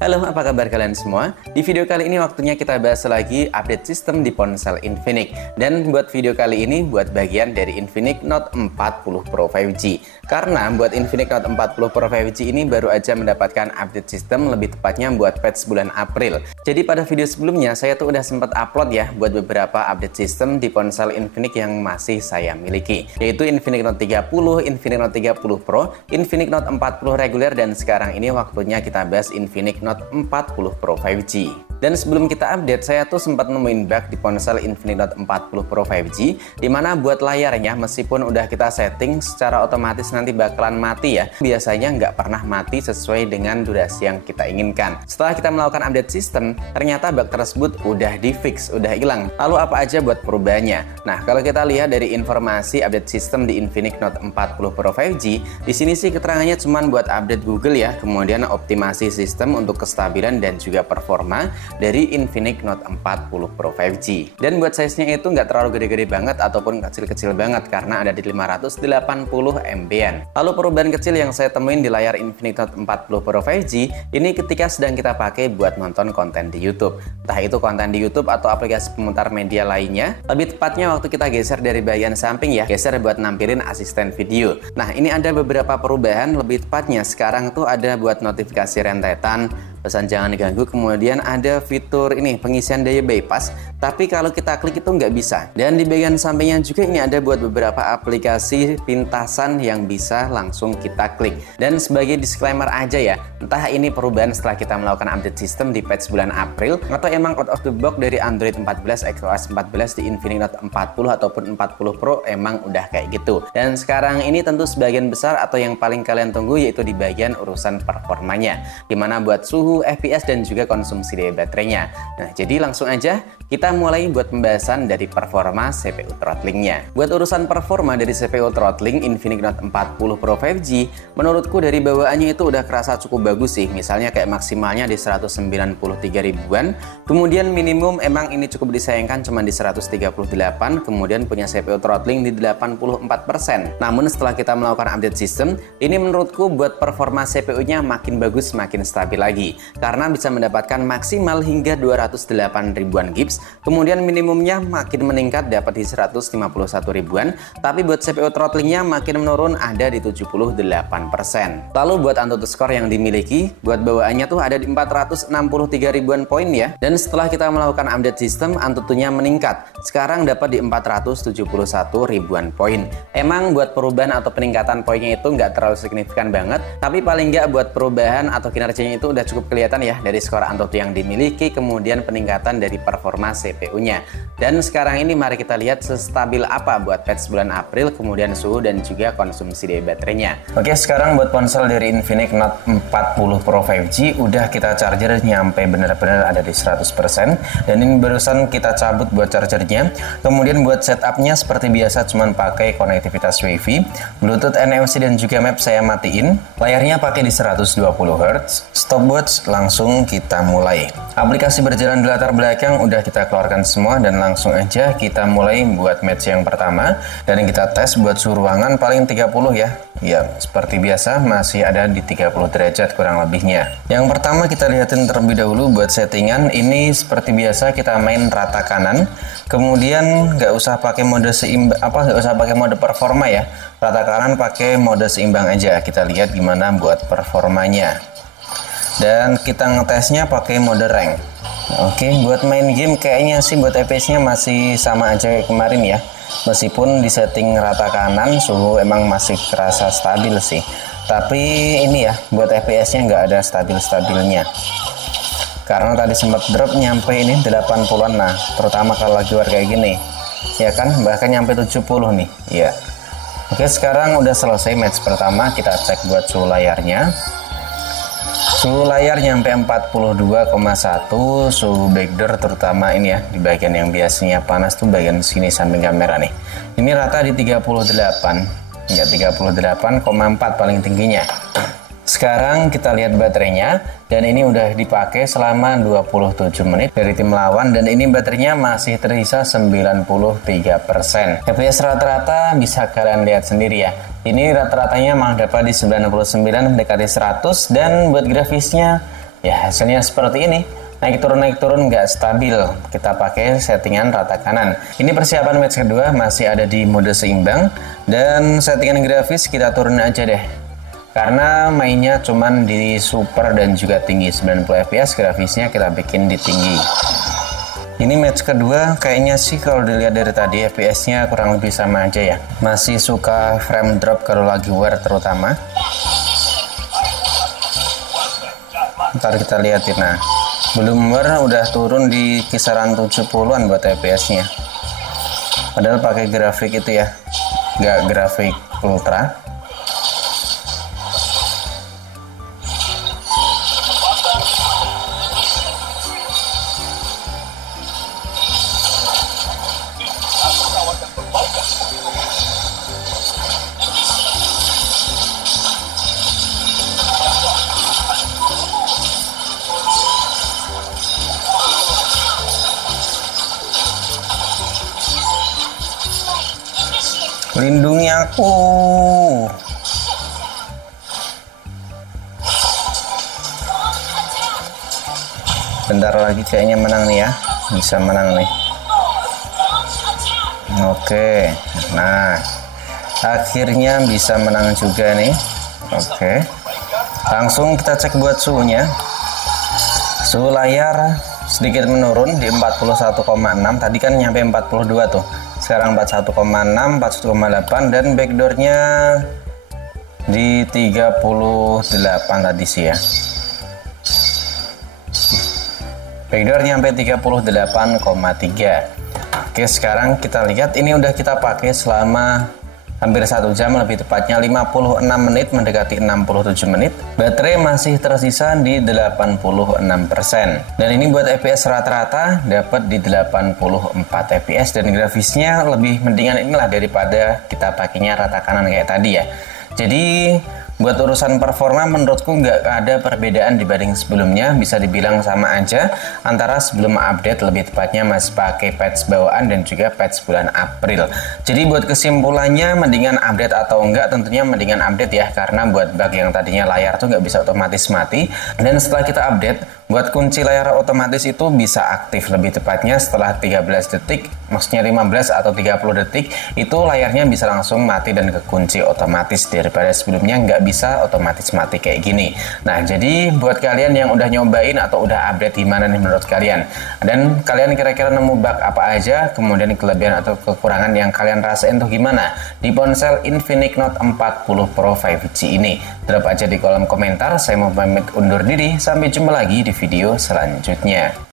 Halo, apa kabar kalian semua? Di video kali ini waktunya kita bahas lagi update sistem di ponsel Infinix. Dan buat video kali ini buat bagian dari Infinix Note 40 Pro 5G. Karena buat Infinix Note 40 Pro 5G ini baru aja mendapatkan update sistem, lebih tepatnya buat patch bulan April. Jadi pada video sebelumnya saya tuh udah sempat upload ya buat beberapa update sistem di ponsel Infinix yang masih saya miliki. Yaitu Infinix Note 30, Infinix Note 30 Pro, Infinix Note 40 reguler, dan sekarang ini waktunya kita bahas Infinix Note 40 Pro 5G. Dan sebelum kita update, saya tuh sempat nemuin bug di ponsel Infinix Note 40 Pro 5G, dimana buat layarnya meskipun udah kita setting secara otomatis nanti bakalan mati ya, biasanya nggak pernah mati sesuai dengan durasi yang kita inginkan. Setelah kita melakukan update sistem, ternyata bug tersebut udah di fix, udah hilang. Lalu apa aja buat perubahannya? Nah, kalau kita lihat dari informasi update sistem di Infinix Note 40 Pro 5G, di sini sih keterangannya cuman buat update Google ya, kemudian optimasi sistem untuk kestabilan dan juga performa dari Infinix Note 40 Pro 5G. Dan buat size-nya itu nggak terlalu gede-gede banget ataupun kecil-kecil banget karena ada di 580 MB-an. Lalu perubahan kecil yang saya temuin di layar Infinix Note 40 Pro 5G ini ketika sedang kita pakai buat nonton konten di YouTube. Entah itu konten di YouTube atau aplikasi pemutar media lainnya. Lebih tepatnya waktu kita geser dari bagian samping ya, geser buat nampilin asisten video. Nah, ini ada beberapa perubahan, lebih tepatnya sekarang tuh ada buat notifikasi rentetan, pesan jangan diganggu, kemudian ada fitur ini pengisian daya bypass, tapi kalau kita klik itu nggak bisa. Dan di bagian sampingnya juga ini ada buat beberapa aplikasi pintasan yang bisa langsung kita klik. Dan sebagai disclaimer aja ya, entah ini perubahan setelah kita melakukan update sistem di patch bulan April atau emang out of the box dari Android 14, iOS 14 di Infinix Note 40 ataupun 40 Pro emang udah kayak gitu. Dan sekarang ini tentu sebagian besar atau yang paling kalian tunggu yaitu di bagian urusan performanya, dimana buat suhu, FPS, dan juga konsumsi daya baterainya. Nah, jadi langsung aja kita mulai buat pembahasan dari performa CPU throttlingnya. Buat urusan performa dari CPU throttling Infinix Note 40 Pro 5G, menurutku dari bawaannya itu udah kerasa cukup bagus sih. Misalnya kayak maksimalnya di 193 ribuan, kemudian minimum emang ini cukup disayangkan cuma di 138, kemudian punya CPU throttling di 84%. Namun setelah kita melakukan update sistem, ini menurutku buat performa CPU-nya makin bagus, makin stabil lagi. Karena bisa mendapatkan maksimal hingga 208 ribuan gips, kemudian minimumnya makin meningkat dapat di 151 ribuan, tapi buat CPU throttlingnya makin menurun ada di 78%. Lalu buat AnTuTu score yang dimiliki, buat bawaannya tuh ada di 463 ribuan poin ya, dan setelah kita melakukan update sistem, AnTuTu-nya meningkat, sekarang dapat di 471 ribuan poin. Emang buat perubahan atau peningkatan poinnya itu nggak terlalu signifikan banget, tapi paling nggak buat perubahan atau kinerjanya itu udah cukup kelihatan ya dari skor AnTuTu yang dimiliki, kemudian peningkatan dari performa CPU-nya. Dan sekarang ini mari kita lihat sestabil apa buat patch bulan April, kemudian suhu dan juga konsumsi daya baterainya. Oke, sekarang buat ponsel dari Infinix Note 40 Pro 5G udah kita charger nyampe benar-benar ada di 100%, dan ini barusan kita cabut buat chargernya. Kemudian buat setupnya seperti biasa cuman pakai konektivitas WiFi, Bluetooth, NFC, dan juga map saya matiin. Layarnya pakai di 120 Hz. Stopwatch langsung kita mulai. Aplikasi berjalan di latar belakang udah kita keluarkan semua, dan langsung aja kita mulai buat match yang pertama, dan kita tes buat suhu ruangan paling 30 ya. Ya, seperti biasa masih ada di 30 derajat kurang lebihnya. Yang pertama kita lihatin terlebih dahulu buat settingan. Ini seperti biasa kita main rata kanan. Kemudian nggak usah pakai mode nggak usah pakai mode performa ya. Rata kanan pakai mode seimbang aja. Kita lihat gimana buat performanya. Dan kita ngetesnya pakai mode rank. Oke, buat main game kayaknya sih buat FPS-nya masih sama aja kayak kemarin ya. Meskipun di setting rata kanan suhu emang masih terasa stabil sih. Tapi ini ya, buat FPS-nya nggak ada stabil-stabilnya. Karena tadi sempat drop nyampe ini 80-an, nah terutama kalau lagi war kayak gini. Ya kan, bahkan nyampe 70 nih. Ya. Oke, sekarang udah selesai match pertama, kita cek buat suhu layarnya. Suhu layar nyampe 42,1, suhu backdoor terutama ini ya, di bagian yang biasanya panas tuh bagian sini samping kamera nih. Ini rata di 38, ya 38,4 paling tingginya. Sekarang kita lihat baterainya, dan ini udah dipakai selama 27 menit dari tim lawan, dan ini baterainya masih tersisa 93%. FPS rata-rata bisa kalian lihat sendiri ya. Ini rata-ratanya malah dapat di 99 mendekati 100, dan buat grafisnya Ya hasilnya seperti ini. Naik turun nggak stabil. Kita pakai settingan rata kanan. Ini persiapan match kedua, masih ada di mode seimbang. Dan settingan grafis kita turun aja deh. Karena mainnya cuman di super dan juga tinggi 90 fps, grafisnya kita bikin di tinggi. Ini match kedua, kayaknya sih kalau dilihat dari tadi fps-nya kurang lebih sama aja ya. Masih suka frame drop kalau lagi war terutama. Ntar kita lihatin, nah belum war udah turun di kisaran 70-an buat fps-nya. Padahal pakai grafik itu ya, nggak grafik ultra. Lindungi aku. Bentar lagi kayaknya menang nih ya. Bisa menang nih. Oke. Nah, akhirnya bisa menang juga nih. Oke. Langsung kita cek buat suhunya. Suhu layar sedikit menurun di 41,6. Tadi kan nyampe 42 tuh. Sekarang 41,6, 41,8, dan backdoornya di 38 tadi sih ya. Backdoor nyampe 38,3. Oke, sekarang kita lihat ini udah kita pakai selama hampir 1 jam, lebih tepatnya 56 menit mendekati 67 menit. Baterai masih tersisa di 86%. Dan ini buat FPS rata-rata dapat di 84 FPS, dan grafisnya lebih mendingan inilah daripada kita pakainya rata kanan kayak tadi ya. Jadi buat urusan performa menurutku nggak ada perbedaan dibanding sebelumnya, bisa dibilang sama aja antara sebelum update, lebih tepatnya masih pakai patch bawaan dan juga patch bulan April. Jadi buat kesimpulannya mendingan update atau enggak, tentunya mendingan update ya, karena buat bug yang tadinya layar tuh nggak bisa otomatis mati, dan setelah kita update buat kunci layar otomatis itu bisa aktif, lebih tepatnya setelah 13 detik, maksudnya 15 atau 30 detik itu layarnya bisa langsung mati dan kekunci otomatis, daripada sebelumnya nggak bisa otomatis mati kayak gini. Nah, jadi buat kalian yang udah nyobain atau udah update, gimana nih menurut kalian? Dan kalian kira-kira nemu bug apa aja, kemudian kelebihan atau kekurangan yang kalian rasain tuh gimana di ponsel Infinix Note 40 Pro 5G ini? Drop aja di kolom komentar. Saya mau pamit undur diri, sampai jumpa lagi di video selanjutnya.